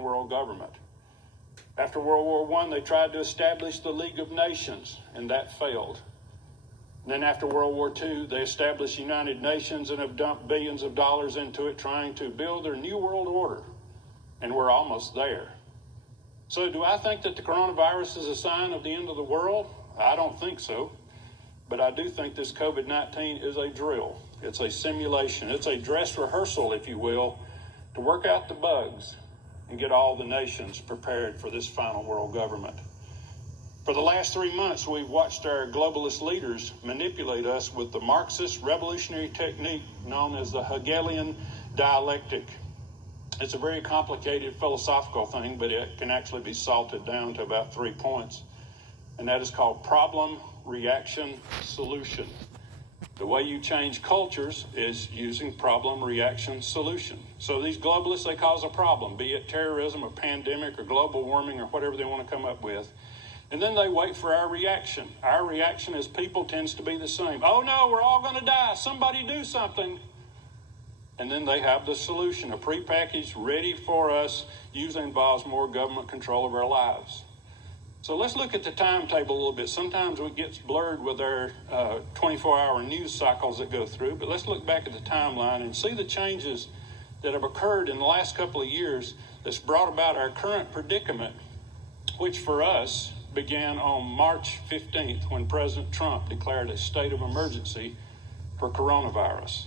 one world government. After World War I, they tried to establish the League of Nations, and that failed. And then after World War II, they established the United Nations and have dumped billions of dollars into it, trying to build their new world order. And we're almost there. So do I think that the coronavirus is a sign of the end of the world? I don't think so. But I do think this COVID-19 is a drill. It's a simulation. It's a dress rehearsal, if you will, to work out the bugs and get all the nations prepared for this final world government. For the last 3 months, we've watched our globalist leaders manipulate us with the Marxist revolutionary technique known as the Hegelian dialectic. It's a very complicated philosophical thing, but it can actually be salted down to about 3 points. And that is called problem, reaction, solution. The way you change cultures is using problem, reaction, solution. So these globalists, they cause a problem, be it terrorism or pandemic or global warming or whatever they want to come up with. And then they wait for our reaction. Our reaction as people tends to be the same. Oh no, we're all going to die. Somebody do something. And then they have the solution, a prepackaged, ready for us, usually involves more government control of our lives. So let's look at the timetable a little bit. Sometimes it gets blurred with our 24-hour news cycles that go through, but let's look back at the timeline and see the changes that have occurred in the last couple of years that's brought about our current predicament, which for us began on March 15th when President Trump declared a state of emergency for coronavirus.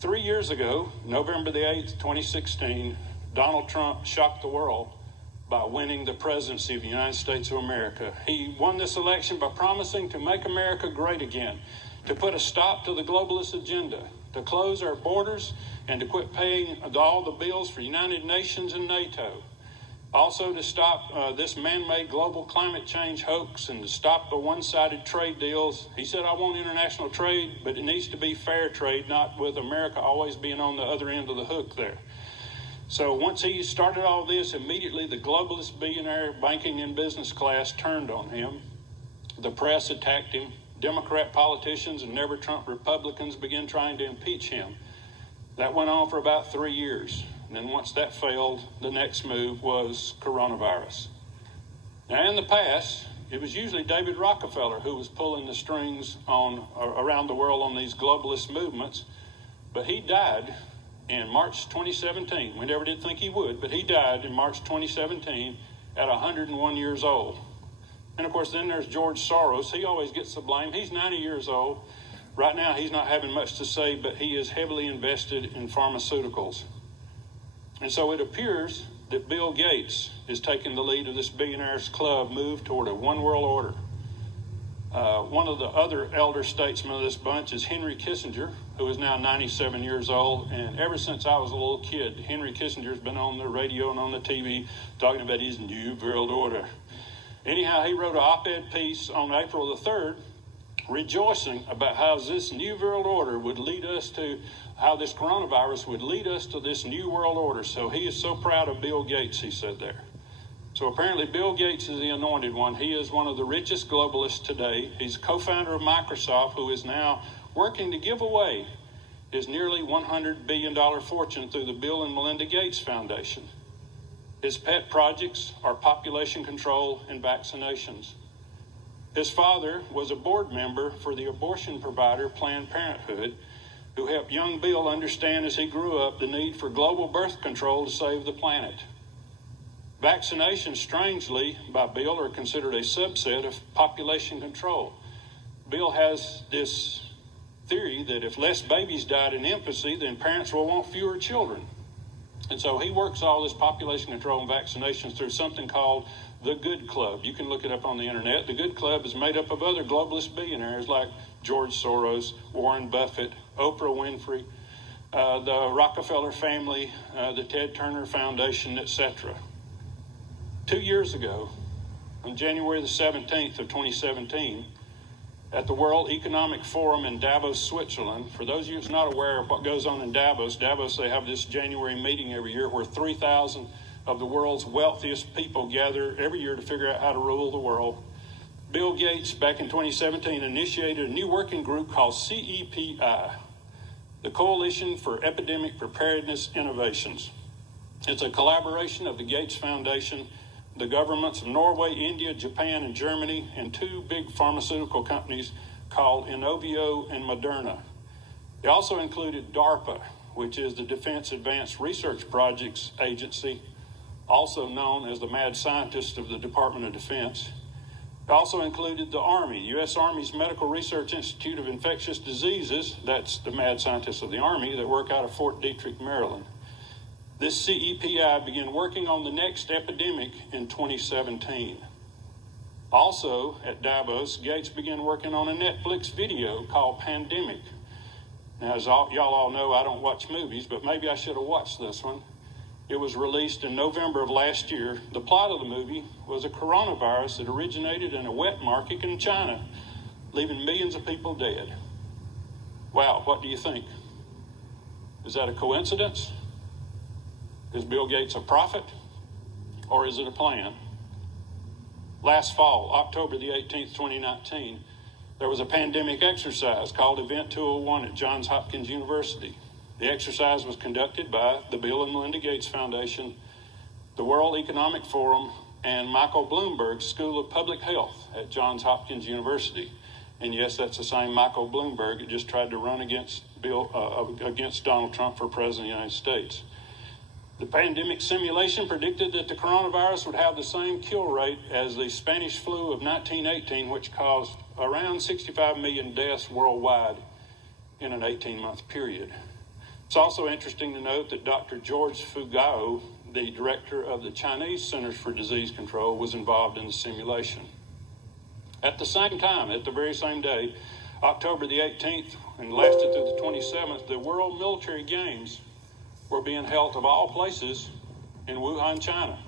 3 years ago, November the 8th, 2016, Donald Trump shocked the world by winning the presidency of the United States of America. He won this election by promising to make America great again, to put a stop to the globalist agenda, to close our borders, and to quit paying all the bills for United Nations and NATO. Also to stop this man-made global climate change hoax and to stop the one-sided trade deals. He said, I want international trade, but it needs to be fair trade, not with America always being on the other end of the hook there. So once he started all this, immediately the globalist billionaire banking and business class turned on him. The press attacked him. Democrat politicians and never Trump Republicans began trying to impeach him. That went on for about 3 years. And then once that failed, the next move was coronavirus. Now in the past, it was usually David Rockefeller who was pulling the strings around the world on these globalist movements, but he died in March 2017. We never did think he would, but he died in March 2017 at 101 years old. And of course, then there's George Soros. He always gets the blame. He's 90 years old. Right now, he's not having much to say, but he is heavily invested in pharmaceuticals. And so it appears that Bill Gates is taking the lead of this billionaires club move toward a one world order. One of the other elder statesmen of this bunch is Henry Kissinger, who is now 97 years old. And ever since I was a little kid, Henry Kissinger's been on the radio and on the TV talking about his new world order. Anyhow, he wrote an op-ed piece on April the 3rd, rejoicing about how this new world order would lead us to, how this coronavirus would lead us to this new world order. So he is so proud of Bill Gates, he said there. So apparently Bill Gates is the anointed one. He is one of the richest globalists today. He's co-founder of Microsoft, who is now working to give away his nearly $100 billion fortune through the Bill and Melinda Gates Foundation. His pet projects are population control and vaccinations. His father was a board member for the abortion provider Planned Parenthood, who helped young Bill understand as he grew up the need for global birth control to save the planet. Vaccinations, strangely, by Bill, are considered a subset of population control. Bill has this theory that if less babies died in infancy, then parents will want fewer children. And so he works all this population control and vaccinations through something called the Good Club. You can look it up on the internet. The Good Club is made up of other globalist billionaires like George Soros, Warren Buffett, Oprah Winfrey, the Rockefeller family, the Ted Turner Foundation, etc. 2 years ago, on January the 17th of 2017, at the World Economic Forum in Davos, Switzerland. For those of you who's not aware of what goes on in Davos, they have this January meeting every year where 3,000 of the world's wealthiest people gather every year to figure out how to rule the world. Bill Gates, back in 2017, initiated a new working group called CEPI, the Coalition for Epidemic Preparedness Innovations. It's a collaboration of the Gates Foundation, the governments of Norway, India, Japan, and Germany, and two big pharmaceutical companies called Inovio and Moderna. They also included DARPA, which is the Defense Advanced Research Projects Agency, also known as the mad scientist of the Department of Defense. It also included the Army, U.S. Army's Medical Research Institute of Infectious Diseases. That's the mad scientists of the Army that work out of Fort Detrick, Maryland. This CEPI began working on the next epidemic in 2017. Also, at Davos, Gates began working on a Netflix video called Pandemic. Now, as y'all all know, I don't watch movies, but maybe I should have watched this one. It was released in November of last year. The plot of the movie was a coronavirus that originated in a wet market in China, leaving millions of people dead. Wow, what do you think? Is that a coincidence? Is Bill Gates a prophet? Or is it a plan? Last fall, October the 18th, 2019, there was a pandemic exercise called Event 201 at Johns Hopkins University. The exercise was conducted by the Bill and Melinda Gates Foundation, the World Economic Forum, and Michael Bloomberg's School of Public Health at Johns Hopkins University. And yes, that's the same Michael Bloomberg that just tried to run against Donald Trump for President of the United States. The pandemic simulation predicted that the coronavirus would have the same kill rate as the Spanish flu of 1918, which caused around 65 million deaths worldwide in an 18-month period. It's also interesting to note that Dr. George Fugao, the director of the Chinese Centers for Disease Control, was involved in the simulation. At the same time, at the very same day, October the 18th and lasted through the 27th, the World Military Games were being held of all places in Wuhan, China.